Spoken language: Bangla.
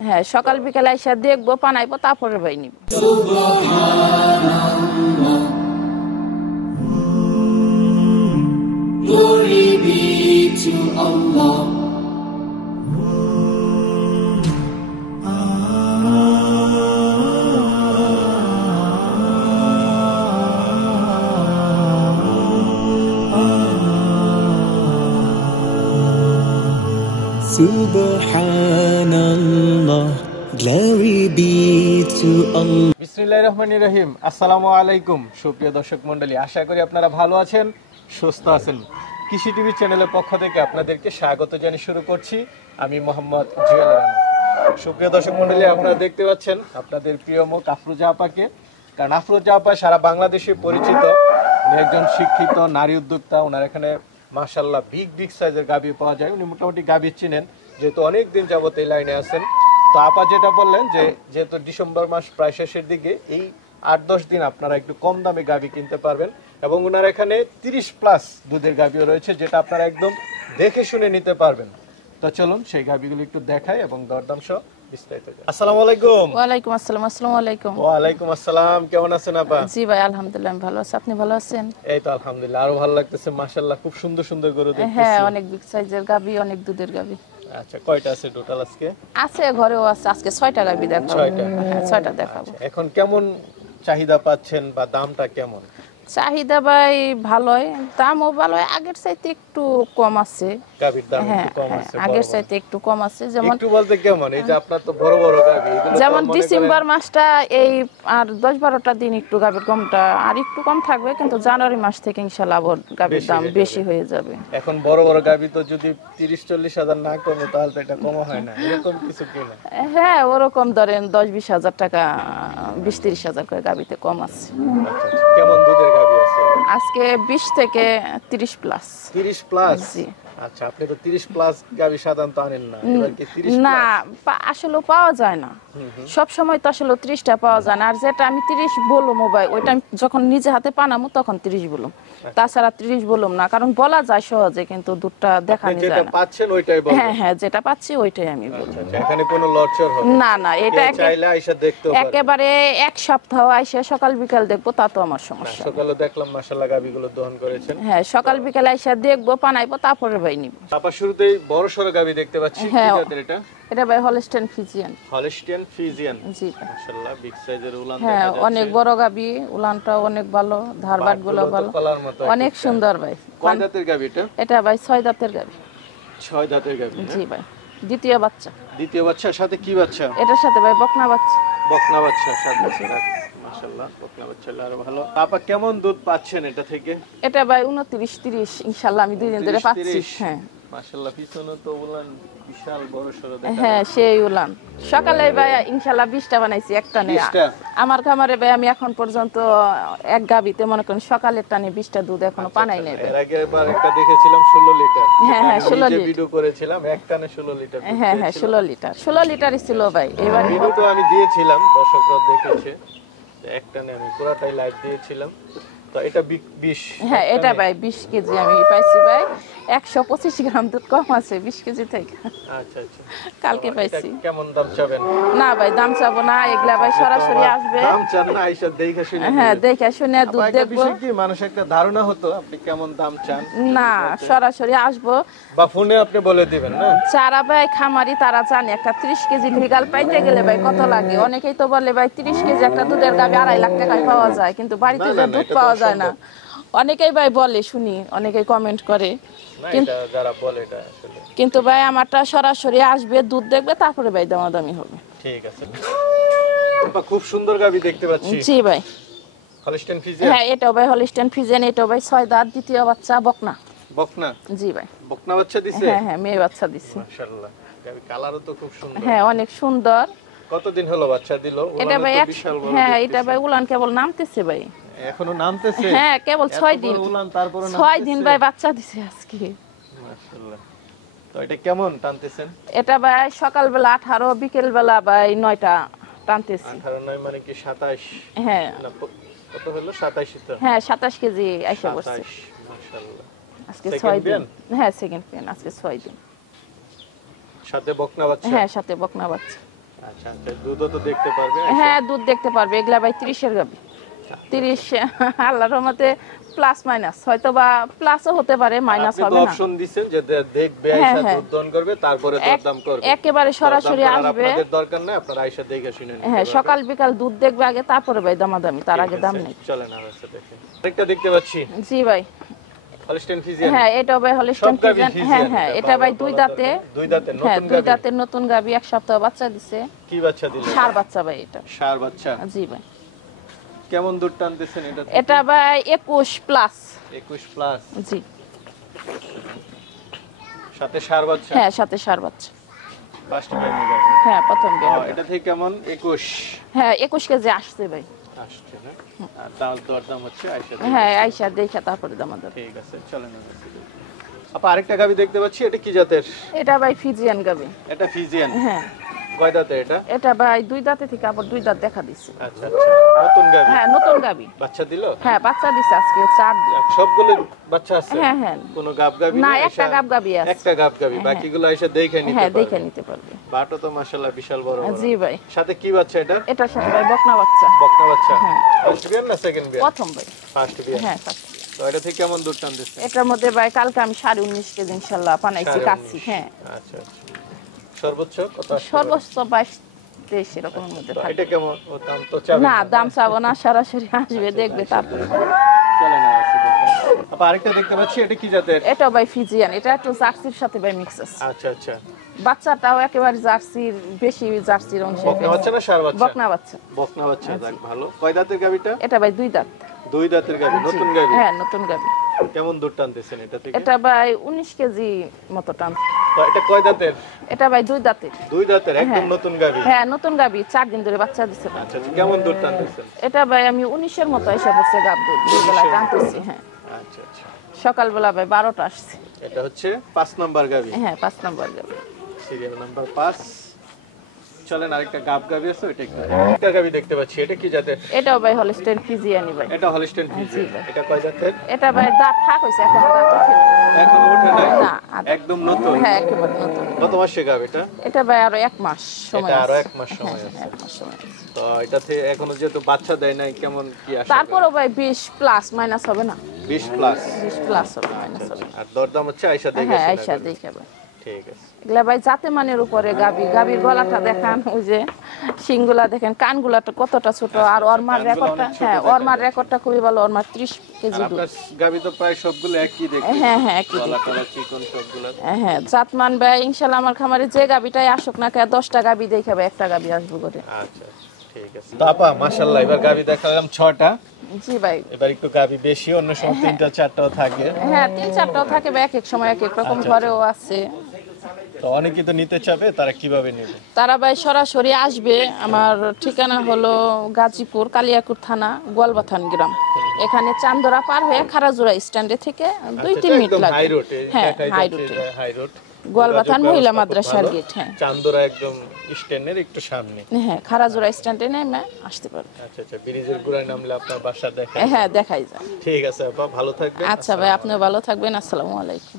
হ্যাঁ, সকাল বিকেল আইসা দেখবো, পানাইবো, তারপরে ভাই নিব। Glory be to Allah. Subhanallah, glory be to Allah. বিসমিল্লাহির রহমানির রহিম। আসসালামু আলাইকুম সুপ্রিয় দর্শক মণ্ডলী, আশা করি আপনারা ভালো আছেন, সুস্থ আছেন। কৃষি টিভি চ্যানেলের পক্ষ থেকে আপনাদেরকে স্বাগত জানিয়ে শুরু করছি আমি মোহাম্মদ জুয়েল রানা। সুপ্রিয় দর্শক মণ্ডলী, আপনারা দেখতে পাচ্ছেন আপনাদের প্রিয় মুখ আফরোজা আপাকে। কারণ আফরোজা আপা সারা বাংলাদেশে পরিচিত, উনি একজন শিক্ষিত নারী উদ্যোক্তা। ওনার এখানে মাশাআল্লাহ বিগ সাইজের গাভী পাওয়া যায়। উনি মোটামুটি গাভী চিনেন, যেহেতু অনেক দিন যাবত এই লাইনে আছেন। তো আপা যেটা বললেন যে যেহেতু ডিসেম্বর মাস প্রায় শেষের দিকে, এই 8-10 দিন আপনারা একটু কম দামে গাভী কিনতে পারবেন। এবং ওনার এখানে 30+ দুধের গাভীও রয়েছে, যেটা আপনারা একদম দেখে শুনে নিতে পারবেন। তো চলুন সেই গাভীগুলো একটু দেখাই এবং দরদাম সহ বিস্তারিত জানাই। আসসালামু আলাইকুম। ওয়ালাইকুম আসসালাম। আসসালামু আলাইকুম। ওয়ালাইকুম আসসালাম। কেমন আছেন আপা? জি ভাই, আলহামদুলিল্লাহ আমি ভালো আছি। আপনি ভালো আছেন? এই তো আলহামদুলিল্লাহ, আরো ভালো লাগতেছে মাশাআল্লাহ। খুব সুন্দর সুন্দর গরু দেখতেছি। হ্যাঁ, অনেক বিগ সাইজের গাভী, অনেক দুধের গাভী আচ্ছা, কয়টা আছে টোটাল আজকে? আছে, ঘরেও আছে। আজকে 6টা গাভী দেখাবো। 6টা? হ্যাঁ, 6টা দেখাবো। আচ্ছা, এখন কেমন চাহিদা পাচ্ছেন বা দামটা কেমন? চাহিদা ভাই ভালোই, দামও ভালোই, আগের চাইতে একটু কম আছে। গাভীর দাম হ্যাঁ, একটু কম আছে? আগের চাইতে একটু কম আছে। যেমন একটু বলতে কেমন? এই যে আপনার তো বড় বড় গাভী, এগুলো যেমন ডিসেম্বর মাসটা এই আর 10-12টা দিন একটু গাভীর কমটা আর একটু কম থাকবে, কিন্তু জানুয়ারি মাস থেকে ইনশাআল্লাহ আবার গাভীর দাম বেশি হয়ে যাবে। এখন বড় বড় গাভী তো যদি 30-40 হাজার না কমে তাহলে তো এটা কম হয় না, এরকম কিছু কি না? হ্যাঁ, ওরকম ধরেন 10-20 হাজার টাকা, 20-30 হাজার করে গাভীতে কম আছে। আচ্ছা, কেমন দুধের গাভী আছে আজকে 20 থেকে 30+। 30+? জি। আচ্ছা, আপনি তো 30+ গাভী সাধারণত আনেন না, এবার কি 30+? না, আসলে পাওয়া যায় না সব সময়, তো আসলে 30টা পাওয়া যায় না। আর যেটা আমি 30 বললাম ভাই, ওইটা আমি যখন নিজে হাতে পানামো তখন 30 বললাম, তাছাড়া 30 বললাম না। কারণ বলা যায় সহজে, কিন্তু দুধটা দেখানো যায় না। যেটা পাচ্ছেন ওইটাই বলবেন? হ্যাঁ হ্যাঁ, যেটা পাচ্ছি ওইটাই আমি বলবো। আচ্ছা, এখানে কোনো লড়চড় হবে না না, এটা চাইলে আইসা দেখতে পারবেন একেবারে এক সপ্তাহ আইসা সকাল বিকাল দেখবো, তা তো আমার সমস্যা না। সকালে দেখলাম মাশাআল্লাহ গাভীগুলো দহন করেছেন। হ্যাঁ, সকাল বিকাল আইসা দেখবো, পানাইবো, তারপরে ভাই নিব। আপা শুরুতেই বড় সরো গাভী দেখতে পাচ্ছি। কি জাতের এটা? এটা ভাই হলস্টাইন ফ্রিজিয়ান। Holstein Friesian? জি মাশাআল্লাহ বিগ সাইজের উলান দেখা হ্যাঁ, যাচ্ছে। অনেক বড় গাভী, উলানটা অনেক ভালো, ধারবাট গুলো ভালো, অনেক সুন্দর ভাই। কোন জাতের গাভী এটা? এটা ভাই 6 দাঁতের গাভী। 6 দাঁতের গাভী? জি ভাই, দ্বিতীয় বাচ্চা। দ্বিতীয় বাচ্চার সাথে কি বাচ্চা? এটার সাথে ভাই বকনা বাচ্চা। বকনা বাচ্চার সাথে? মাশাআল্লাহ, বকনা বাচ্চা আরো ভালো। আপা কেমন দুধ পাচ্ছেন এটা থেকে? এটা ভাই 29-30 ইনশাআল্লাহ, আমি 2 দিন ধরে পাচ্ছি। হ্যাঁ মাশাআল্লাহ, পিছনে তো উলান বিশাল বড় সরো দেখা। হ্যাঁ, সেই উলান। সকালে ভাই ইনশাআল্লাহ 20টা বানাইছি, একটা নেই আমার খামারে ভাই। আমি এখন পর্যন্ত এক গাভীতে মনে করেন সকালের টানে 20টা দুধ এখনো পানাই নেই। এর আগে একবার একটা দেখেছিলাম 16 লিটার। হ্যাঁ হ্যাঁ, 16 লিটার ভিডিও করেছিলাম, এক টানে 16 লিটার। হ্যাঁ হ্যাঁ, 16 লিটারই ছিল ভাই। এবার ভিডিও তো আমি দিয়েছিলাম, দর্শকরা দেখেছে। এক টানে আমি পুরাটাই লাইভ দিয়েছিলাম। তো এটা 20? হ্যাঁ, এটা ভাই 20 কেজি আমি পাইছি ভাই। 125 গ্রাম দুধ কম আছে 20 কেজি থেকে। আচ্ছা আচ্ছা, কালকে পাইছি। কেমন দাম চাবেন? না ভাই, দাম চাবো না, এগুলা ভাই সরাসরি আসবে। দাম চান না, আইসা দেখে শুনে? হ্যাঁ, দেখে শুনে দুধ দেখবো। বিষয় কি মানুষ একটা ধারণা হতো আপনি কেমন দাম চান। না, সরাসরি আসবো বা ফোনে আপনি বলে দিবেন না? যারা ভাই খামারি তারা জানে একটা 30 কেজি লিগাল পাইতে গেলে ভাই কত লাগে। অনেকেই তো বলে ভাই 30 কেজি একটা দুধের গাভী 2.5 লাখ টাকায় পাওয়া যায়, কিন্তু বাড়িতে যে দুধ পাওয়া যায় না। অনেকেই ভাই বলে, শুনি অনেকেই কমেন্ট করে, যারা বলে এটা আসলে। কিন্তু ভাই আমারটা সরাসরি আসবে, দুধ দেখবে, তারপরে ভাই দামাদামি হবে। ঠিক আছে। আপা খুব সুন্দর গাভী দেখতে পাচ্ছি। জি ভাই, হলস্টাইন ফ্রিজিয়ান? হ্যাঁ, এটাও ভাই হলস্টাইন ফ্রিজিয়ান। এটাও ভাই 6 দাঁত, দ্বিতীয় বাচ্চা, বকনা। বকনা? জি ভাই, বকনা বাচ্চা দিছে? হ্যাঁ হ্যাঁ, মেয়ে বাচ্চা দিছে। মাশাআল্লাহ, গাভী কালারও তো খুব সুন্দর। হ্যাঁ, অনেক সুন্দর। কতদিন হলো বাচ্চা দিল? এটা ভাই হ্যাঁ, এটা ভাই উলান কেবল নামতেছে ভাই, এখনো নামতেছে? হ্যাঁ, কেবল 6 দিন। উলান তারপরে 6 দিন ভাই বাচ্চা দিছে আজকে। মাশাআল্লাহ। তো এটা কেমন টানতেছেন? এটা ভাই সকালবেলা 18, বিকেল বেলা ভাই 9টা টানতেছি। 18 9 মানে কি 27? হ্যাঁ, কত হলো? 27 তো? হ্যাঁ, 27 কেজি আইসা বসছে। 27, মাশাআল্লাহ। আজকে 6 দিন। হ্যাঁ, সেকেন্ড পেন, আজকে 6 দিন। সাথে বকনা বাচ্চা? হ্যাঁ, সাথে বকনা বাচ্চা। আচ্ছা আচ্ছা, দুধও তো দেখতে পারবে। হ্যাঁ দুধ দেখতে পারবে। এগুলা ভাই 30-এর গাবি। 30 আল্লাহর রহমতে প্লাস মাইনাস, হয়তো বা প্লাসও হতে পারে, মাইনাস আপনি হবে তো না। অপশন দিবেন যে দেখবে হ্যাঁ, আয়শা হ্যাঁ। দুধ দহন করবে, তারপরে দরদাম করবে। একেবারে সরাসরি দরদাম করার আসবে। আপনাদের দরকার নাই, আপনারা আয়শা দেখে শুনে নিতে হ্যাঁ পারবেন। সকাল বিকাল দুধ দেখবে আগে, তারপরে ভাই দামাদামি, তার আগে দাম নেই। চলেন আমার সাথে দেখেন। আরেকটা দেখতে পাচ্ছি জি ভাই। Holstein Friesian. হ্যাঁ এটা ভাই হলস্টেইন সব গাভী ফ্রিজিয়ান। ফ্রিজিয়ান, হ্যাঁ হ্যাঁ এটা এটা ভাই বাবা দুই বলা দাঁতে। দরকার। দুই দাঁতের হ্যাঁ নতুন দুই গাভী। দাঁতের নতুন গাবি, 1 সপ্তাহ বাচ্চা দিছে। কি বাচ্চা দিল? ষাঁড় বাচ্চা ভাই এটা। ষাঁড় বাচ্চা। জি ভাই। কেমন দুধ টানতেছেন এটা? এটা ভাই 21 প্লাস। 21 প্লাস। জি। সাথে ষাঁড় বাচ্চা। হ্যাঁ সাথে ষাঁড় বাচ্চা। ফার্স্ট টাইম গাভী। হ্যাঁ প্রথম বিয়ে। এটা থেকে কেমন? 21 হ্যাঁ 21 কেজি আসছে ভাই। আসছে না? আর দাম দরদাম হচ্ছে আয়শা। হ্যাঁ আইসা দেখা তারপরে দামাদাম। ঠিক আছে, চলেন আমার সাথে। আপা আরেকটা গাভী দেখতে পাচ্ছি, এটা কি জাতের? এটা ভাই ফিজিয়ান গাবি। এটা ফিজিয়ান। হ্যাঁ কয় দাঁতের এটা? এটা ভাই দুই দাঁতে থেকে আবার দুই দাঁত দেখা দিচ্ছে। আচ্ছা আচ্ছা, নতুন গাভী। হ্যাঁ নতুন গাবি। বাচ্চা দিল? হ্যাঁ বাচ্চা দিছে আজকে 4 দিন। সবগুলো বাচ্চা আছে? হ্যাঁ হ্যাঁ। কোনো গাব গাবি না, নেই? একটা গাব গাবি আছে। একটা গাব গাবি, হ্যাঁ, বাকিগুলো এসে দেখে নিতে হ্যাঁ পারবে। দেখে নিতে পারবে। বাটো তো মাশাআল্লাহ বিশাল বড় বড়। জি ভাই। সাথে কি বাচ্চা এটা? এটার সাথে ভাই বকনা বাচ্চা। বকনা বাচ্চা। হ্যাঁ। ফার্স্ট বিয়ার না সেকেন্ড বিয়ার? প্রথম ভাই। ফার্স্ট বিয়ার। হ্যাঁ first। তো এটা থেকে কেমন দুধ টানতেছে? এটার মধ্যে ভাই কালকে আমি 19.5 কেজি ইনশাআল্লাহ পানাইছি কাচ্ছি। হ্যাঁ আচ্ছা আচ্ছা। সর্বোচ্চ কত আসতে পারে? সর্বোচ্চ 22-23 এরকমের মধ্যে তো থাকবে। এটা কেমন? ও দাম তো চাবে না দাম চাবো না, সরাসরি আসবে দেখবে তারপরে। চলে না আছে দেখেন। আপা আরেকটা দেখতে পাচ্ছি, এটা কি জাতের? এটা ভাই ফিজিয়ান। এটা একটু জার্সির সাথে ভাই মিক্স আছে। আচ্ছা আচ্ছা। বাচ্চাটাও একেবারে জার্সির, বেশি জার্সির অংশে। বকনা বাচ্চা না ষাঁড় বাচ্চা? বকনা বাচ্চা। বকনা বাচ্চা, যাক ভালো। কয় দাঁতের গাবিটা? এটা ভাই দুই দাঁত। দুই দাঁতের গাবি, নতুন গাবি। হ্যাঁ নতুন গাবি। কেমন দুধ টানতেছেন এটা থেকে? এটা ভাই 19 কেজি মতো টান। তো এটা কয় দাঁতের? এটা ভাই দুই দাঁতের। দুই দাঁতের, একদম হ্যাঁ। নতুন গাবি। হ্যাঁ নতুন গাবি, 4 দিন ধরে বাচ্চা দিছে ভাই। আচ্ছা আচ্ছা, কেমন দুধ টানতেছেন? এটা ভাই আমি 19-এর মতো এসে বসে গাব দুধ দুই বেলা টানতেছি। হ্যাঁ আচ্ছা আচ্ছা। সকালবেলা ভাই 12টা আসছে। এটা হচ্ছে 5 নাম্বার গাবি, হ্যাঁ 5 নম্বর গাবি। Serial number 5। চলেন আরেকটা গাব গাবি আছে, ওইটা একটু। একটা গাবি দেখতে পাচ্ছি, এটা কি জাতের? এটাও ভাই হলস্টেইন ফ্রিজিয়ানি ভাই। এটা হলস্টেইন ফ্রিজিয়ান। ভাই। এটা কয় জাতের? এটা ভাই দাঁত ফাঁক হইছে, এখনো দাঁত ওঠেনি। এখনো ওঠে নাই? না আদা। একদম নতুন। হ্যাঁ একেবারে নতুন। কত মাসে গাব এটা? এটা ভাই আরো 1 মাস সময় এটা আছে। আরো 1 মাস সময় আছে। 1 মাস সময় আছে। তো এটাতে এখনো যেহেতু বাচ্চা দেয় নাই, কেমন কি আশা? তারপরও ভাই 20 প্লাস মাইনাস হবে না? 20 প্লাস। 20 প্লাস হবে, মাইনাস হবে। আর দরদাম হচ্ছে আয়শা দেখে হ্যাঁ শুনে আইসা করবে। দেখে ভাই। ঠিক আছে। এগুলা ভাই জাতে মানের উপরে গাবি। গাবির গলাটা দেখান, ওই যে শিংগুলা দেখেন, কানগুলা কতটা ছোট। আর ওরমার কানগুলো রেকর্ডটা, অনেক ছোট হ্যাঁ দেখা ওরমার যায়। রেকর্ডটা খুবই ভালো। ওরমার 30 কেজি আর দুধ। আপনার গাবি তো প্রায় সবগুলো একই দেখতে। হ্যাঁ হ্যাঁ একই গলা দুধ। টলা চিকন সবগুলো। হ্যাঁ জাতমান ভাই ইনশাল্লাহ আমার খামারে যে গাবিটাই আসুক না কে 10টা গাবি দেখে ভাই একটা গাবি আসবো করে। আচ্ছা ঠিক আছে। তো আপা মাশাআল্লাহ, এবার গাবি দেখালাম 6টা। জি ভাই। এবার একটু গাবি বেশি, অন্য সময় 3টা 4টাও থাকে। হ্যাঁ 3-4টাও থাকে ভাই, এক এক সময় এক এক রকম ঘরেও আছে। তো অনেকে তো নিতে চাবে, তারা কিভাবে নেবে? তারা ভাই সরাসরি আসবে। আমার ঠিকানা হলো গাজীপুর কালিয়াকুর থানা গোয়ালবাথান গ্রাম। এখানে চান্দরা পার হয়ে খারাজুরা স্ট্যান্ডে থেকে 2-3 মিনিট লাগে। হাই রোডে। হ্যাঁ হাই রোডে। High road. গোয়ালবাথান মহিলা মাদ্রাসার গেট। হ্যাঁ চান্দরা একদম স্ট্যান্ডের একটু সামনে। হ্যাঁ খারাজুরা স্ট্যান্ডে নেমে আসতে পারবে। আচ্ছা আচ্ছা, ব্রিজের গুড়ায় নামলে আপনার বাসা দেখা। হ্যাঁ দেখাই যায়। ঠিক আছে আপা, ভালো থাকবেন। আচ্ছা ভাই আপনিও ভালো থাকবেন। আসসালামু আলাইকুম।